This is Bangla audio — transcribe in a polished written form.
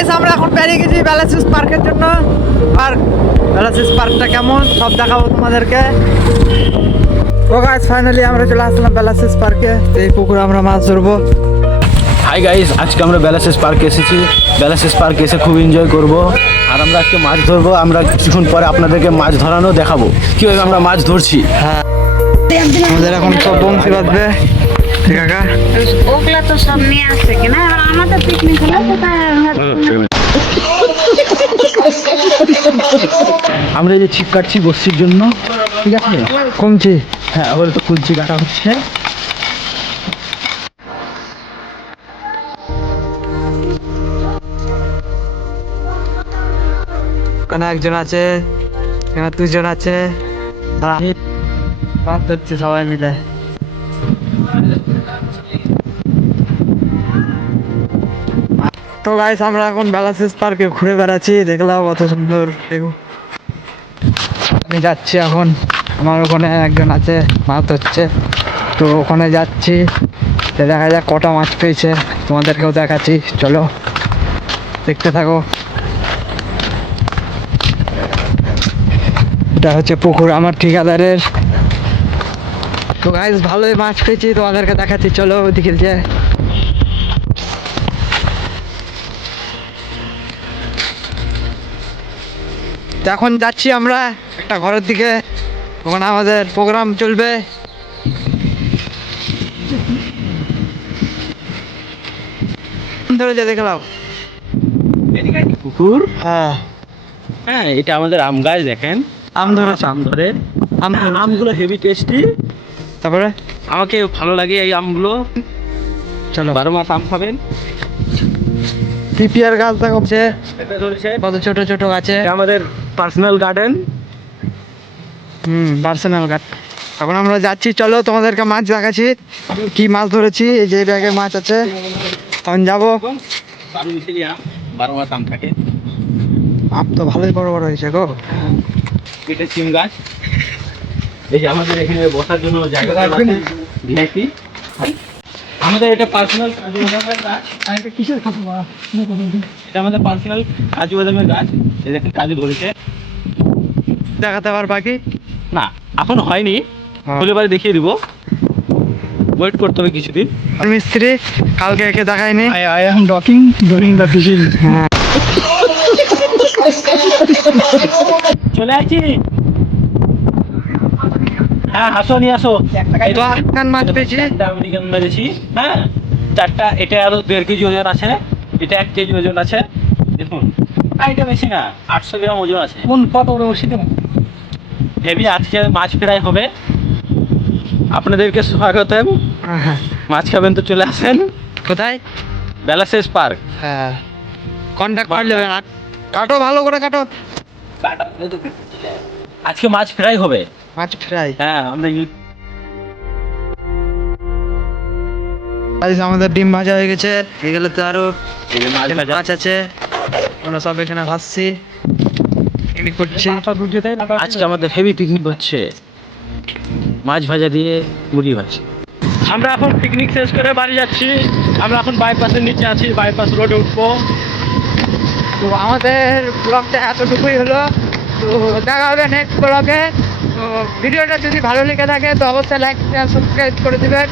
গাইস আমরা এখন বেরিয়ে গেছি ব্যালান্সিস পার্কের জন্য। আর ব্যালান্সিস পার্কটা কেমন সব দেখাবো তোমাদেরকে। তো গাইস ফাইনালি আমরা চলে আসলাম ব্যালান্সিস পার্কে। এই পুকুরে আমরা মাছ ধরবো। হাই গাইস, আজকে আমরা ব্যালান্সিস পার্কে এসেছি। ব্যালান্সিস পার্কে এসে খুব এনজয় করব। আর আমরা আজকে মাছ ধরবো। আমরা কিছুক্ষণ পরে আপনাদেরকে মাছ ধরানো দেখাবো, কীভাবে আমরা মাছ ধরছি। হ্যাঁ, আমাদের এখন সব বংশী বাজবে। ঠিক আছে, ওগুলা তো সব নিয়ে আসছে কিনা, এবার আমাদের পিকনিক হলে আমরা এই যে ছিপ কাটছি বস্তির জন্য, ঠিক আছে? কমছি। হ্যাঁ, আবার তো কুলচি কাটা হচ্ছে। ওখানে একজন আছে, এখানে দুজন আছে, মাছ ধরছে সবাই মিলে। তো গাইস আমরা এখন ব্যালান্সিস পার্কে ঘুরে বেড়াচ্ছি। দেখলাম কত সুন্দর। দেখো আমি যাচ্ছি এখন, আমার ওখানে একজন আছে মাছ ধরছে, তো ওখানে যাচ্ছি। তো দেখা যাক কটা মাছ পেয়েছে, তোমাদেরকেও দেখাচ্ছি। চলো দেখতে থাকো। এটা হচ্ছে পুকুর আমার ঠিকাদারের। তো গাইস ভালোই মাছ পেয়েছি, তোমাদেরকে দেখাচ্ছি। চলো ওদিকে যে তো এখন যাচ্ছি আমরা একটা ঘরের দিকে, ওখানে আমাদের প্রোগ্রাম চলবে। ধরে যে দেখলাম পুকুর, হ্যাঁ হ্যাঁ, এটা আমাদের আম গাছ। দেখেন আম ধরেছে। আম ধরে, আমগুলো হেভি টেস্টি। তারপরে আমাকে ভালো লাগে এই আমগুলো। চলো 12 মাস আম খাবেন। পিপিআর গাছ দেখাচ্ছে এটা ধরেছে, কত ছোট ছোট গাছে। এটা আমাদের পার্সোনাল গার্ডেন। পার্সোনাল গাছ। এখন আমরা যাচ্ছি, চলো তোমাদেরকে মাছ দেখাচ্ছি কি মাছ ধরেছি। এই যে ব্যাগে মাছ আছে, তখন যাবো। 12 মাস আম থাকে। আম তো ভালোই বড় বড় হয়েছে গো। এটা সিম গাছ। এই যে আমাদের এখানে বসার জন্য জায়গা আছে, ভিআইপি। আমাদের এটা পার্সোনাল কাজু বাদামের গাছ। কিসের খাবো? এটা আমাদের পার্সোনাল কাজু বাদামের গাছ। এই দেখেন কাজু ধরেছে। দেখাতে পার বাকি? না, এখন হয়নি, হলে বারে দেখিয়ে দিব। ওয়েট করতে হবে কিছুদিন। আর মিস্ত্রি কালকে একে দেখায়নি। I am docking during the fishing. হ্যাঁ চলে আসছি। হ্যাঁ, হাসো নিয়ে আসো। তো আটখান মাছ পেয়েছি। চারটা আমেরিকান মেরেছি। হ্যাঁ, চারটা। এটা আরো 1.5 কেজি ওজন আছে, এটা 1 কেজি ওজন আছে। দেখুন, এটা বেশি না, 800 গ্রাম ওজন আছে। কোন কত বড় ওষুধ? হেভি আজকে মাছ ফ্রাই হবে। আপনাদেরকে স্বাগতম। হ্যাঁ, মাছ খাবেন তো চলে আসেন কোথায়? ব্যালান্সিস পার্ক। হ্যাঁ, কন্ট্যাক্ট করলে হবে না। কাটো ভালো করে কাটো। আজকে মাছ ফ্রাই হবে। মাছ ফ্রাই। হ্যাঁ, আমরা আমাদের ডিম ভাজা হয়ে গেছে। এগুলো তো আরো মাছ ভাজা মাছ আছে, আমরা সব এখানে ভাজছি, পিকনিক করছি। আজকে আমাদের হেভি পিকনিক হচ্ছে, মাছ ভাজা দিয়ে মুড়ি ভাজা। আমরা এখন পিকনিক শেষ করে বাড়ি যাচ্ছি। আমরা এখন বাইপাসের নিচে আছি, বাইপাস রোডে উঠবো। তো আমাদের ব্লগটা এতটুকুই হলো। তো দেখা হবে নেক্সট ব্লগে। তো ভিডিওটা যদি ভালো লেগে থাকে তো অবশ্যই লাইক সাবস্ক্রাইব করে দেবেন।